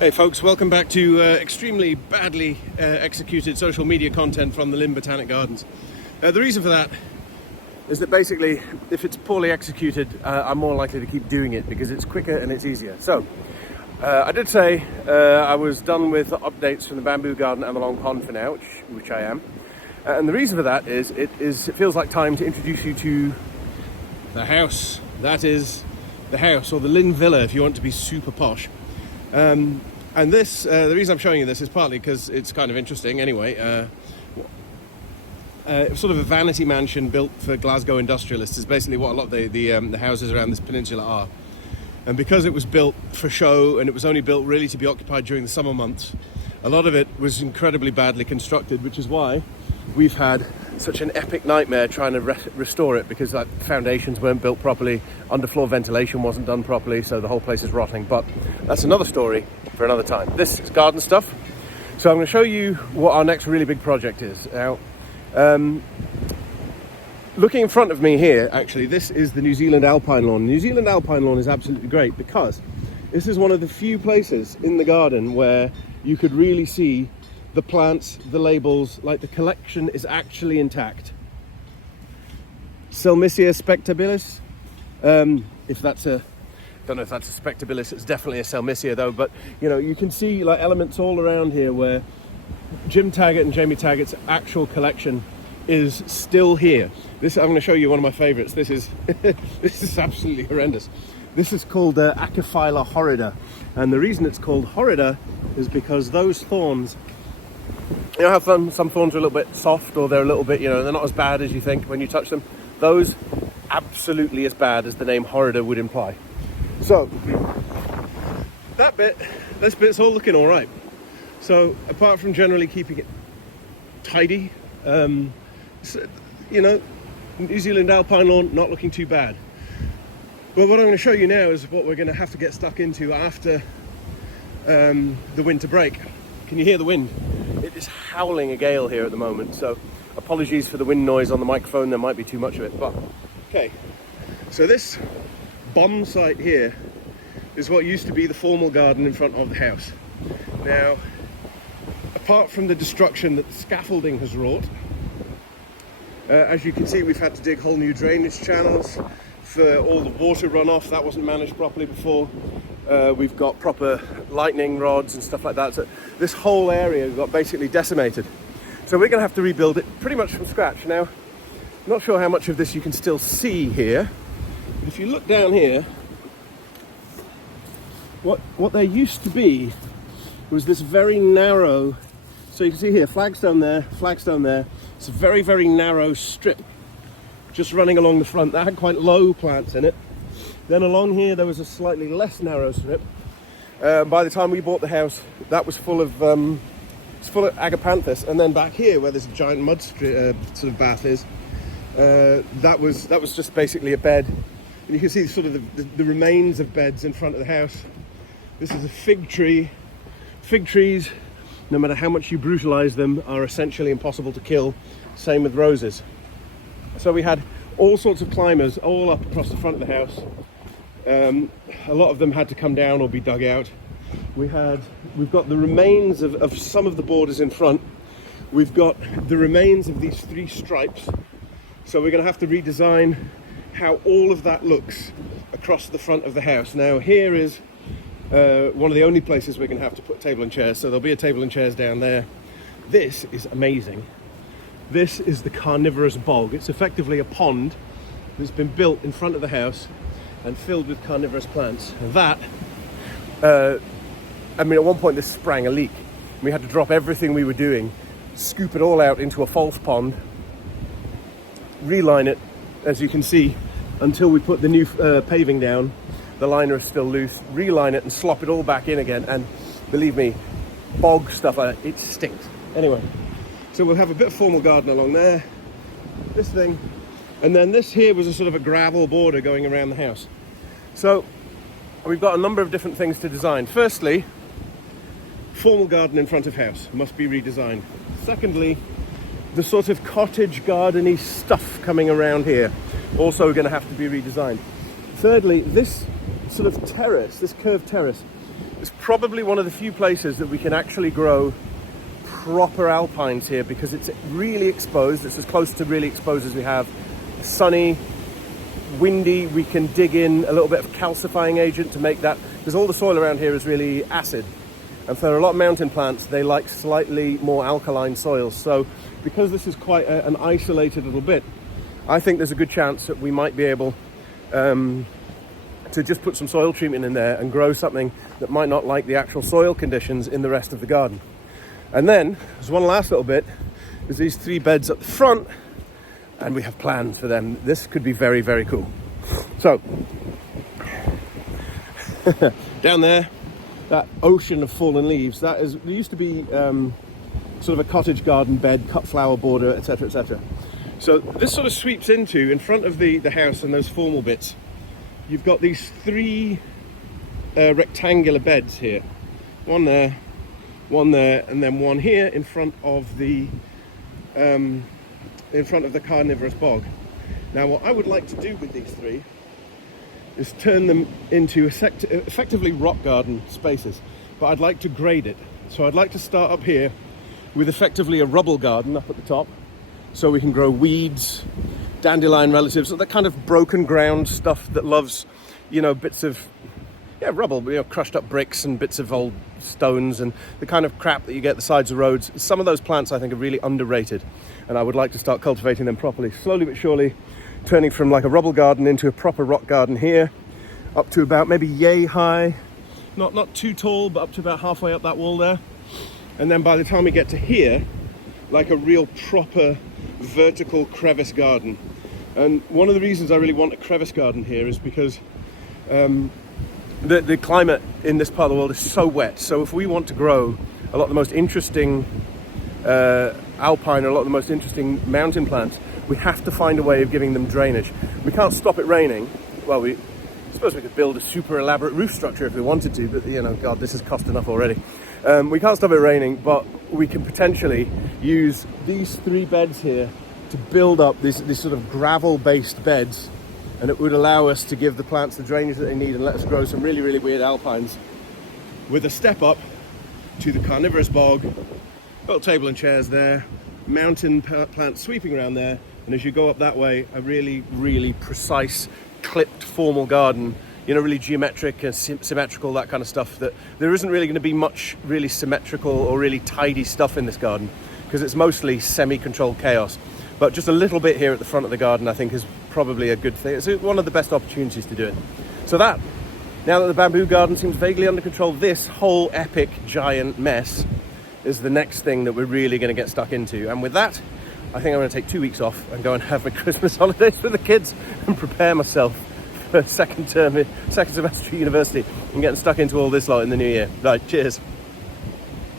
Hey folks, welcome back to extremely badly executed social media content from the Lin Botanic Gardens. The reason for that is that basically, if it's poorly executed, I'm more likely to keep doing it because it's quicker and it's easier. So, I did say I was done with updates from the bamboo garden and the long pond for now, which I am. And the reason for that is it feels like time to introduce you to the house. That is the house, or the Lin Villa if you want to be super posh. And this, the reason I'm showing you this is partly because it's kind of interesting anyway. Sort of a vanity mansion built for Glasgow industrialists is basically what a lot of the houses around this peninsula are. And because it was built for show and it was only built really to be occupied during the summer months, a lot of it was incredibly badly constructed, which is why we've had such an epic nightmare trying to restore it, because like foundations weren't built properly, underfloor ventilation wasn't done properly, so the whole place is rotting. But that's another story for another time. This is garden stuff. So I'm going to show you what our next really big project is. Now, looking in front of me here, actually, this is the New Zealand Alpine Lawn. New Zealand Alpine Lawn is absolutely great because this is one of the few places in the garden where you could really see the plants, the labels, like the collection is actually intact. Selmisia spectabilis. If that's a, don't know if that's a spectabilis, it's definitely a Selmisia though, but you know, you can see like elements all around here where Jim Taggart and Jamie Taggart's actual collection is still here. This, I'm going to show you one of my favorites. This is this is absolutely horrendous. This is called Acaphylla horrida, and the reason it's called horrida is because those thorns, you know how some thorns are a little bit soft, or they're a little bit, you know, they're not as bad as you think when you touch them. Those, absolutely as bad as the name horrida would imply. So, this bit's all looking all right. So, apart from generally keeping it tidy, you know, New Zealand Alpine Lawn, not looking too bad. Well, what I'm going to show you now is what we're going to have to get stuck into after the winter break. Can you hear the wind? It is howling a gale here at the moment, so apologies for the wind noise on the microphone. There might be too much of it, but okay. So this bomb site here is what used to be the formal garden in front of the house. Now, apart from the destruction that the scaffolding has wrought, as you can see, we've had to dig whole new drainage channels for all the water runoff. That wasn't managed properly before. We've got proper lightning rods and stuff like that. So this whole area got basically decimated. So we're going to have to rebuild it pretty much from scratch. Now, I'm not sure how much of this you can still see here. But if you look down here, what there used to be was this very narrow, so you can see here, flagstone there. It's a very, very narrow strip just running along the front. That had quite low plants in it. Then along here there was a slightly less narrow strip. By the time we bought the house, that was full of agapanthus. And then back here, where this giant mud sort of bath is, that was just basically a bed. And you can see sort of the remains of beds in front of the house. This is a fig tree. Fig trees, no matter how much you brutalize them, are essentially impossible to kill. Same with roses. So we had all sorts of climbers all up across the front of the house. A lot of them had to come down or be dug out. We've got the remains of some of the borders in front. We've got the remains of these three stripes. So we're going to have to redesign how all of that looks across the front of the house. Now here is one of the only places we're going to have to put table and chairs. So there'll be a table and chairs down there. This is amazing. This is the carnivorous bog. It's effectively a pond that's been built in front of the house and filled with carnivorous plants. And that, I mean, at one point this sprang a leak. We had to drop everything we were doing, scoop it all out into a false pond, reline it, as you can see, until we put the new paving down. The liner is still loose. Reline it and slop it all back in again. And believe me, bog stuff like that, it stinks. Anyway. So we'll have a bit of formal garden along there, this thing, and then this here was a sort of a gravel border going around the house. So we've got a number of different things to design. Firstly, formal garden in front of house must be redesigned. Secondly, the sort of cottage garden-y stuff coming around here also going to have to be redesigned. Thirdly, this sort of terrace, this curved terrace, It's probably one of the few places that we can actually grow proper alpines here, because it's really exposed. It's as close to really exposed as we have. Sunny, windy. We can dig in a little bit of calcifying agent to make that, because all the soil around here is really acid, and for a lot of mountain plants they like slightly more alkaline soils. So because this is quite an isolated little bit, I think there's a good chance that we might be able to just put some soil treatment in there and grow something that might not like the actual soil conditions in the rest of the garden. And then there's one last little bit. There's these 3 beds at the front, and we have plans for them. This could be very, very cool. So down there, that ocean of fallen leaves, there used to be sort of a cottage garden bed, cut flower border, etc., etc. So this sort of sweeps into, in front of the house and those formal bits, you've got these 3 rectangular beds here. One there, and then one here in front of the carnivorous bog. Now, what I would like to do with these 3 is turn them into effectively rock garden spaces, but I'd like to grade it. So I'd like to start up here with effectively a rubble garden up at the top, so we can grow weeds, dandelion relatives, so that kind of broken ground stuff that loves, bits of rubble, crushed up bricks and bits of old stones and the kind of crap that you get at the sides of roads. Some of those plants I think are really underrated, and I would like to start cultivating them properly, slowly but surely, turning from like a rubble garden into a proper rock garden here, up to about maybe yay high, not too tall, but up to about halfway up that wall there. And then by the time we get to here, like a real proper vertical crevice garden. And one of the reasons I really want a crevice garden here is because the climate in this part of the world is so wet. So if we want to grow a lot of the most interesting alpine, or a lot of the most interesting mountain plants, we have to find a way of giving them drainage. We can't stop it raining. Well, I suppose we could build a super elaborate roof structure if we wanted to, but God, this has cost enough already. We can't stop it raining, but we can potentially use these 3 beds here to build up these sort of gravel-based beds, and it would allow us to give the plants the drainage that they need and let us grow some really, really weird alpines with a step up to the carnivorous bog, little table and chairs there, mountain plants sweeping around there, and as you go up that way, a really, really precise, clipped, formal garden, really geometric and symmetrical, that kind of stuff. That there isn't really going to be much really symmetrical or really tidy stuff in this garden, because it's mostly semi-controlled chaos. But just a little bit here at the front of the garden, I think, is probably a good thing. It's one of the best opportunities to do it. So now that the bamboo garden seems vaguely under control, this whole epic giant mess is the next thing that we're really going to get stuck into. And with that, I think I'm going to take 2 weeks off and go and have my Christmas holidays with the kids and prepare myself for second semester at university and getting stuck into all this lot in the new year. Right, cheers.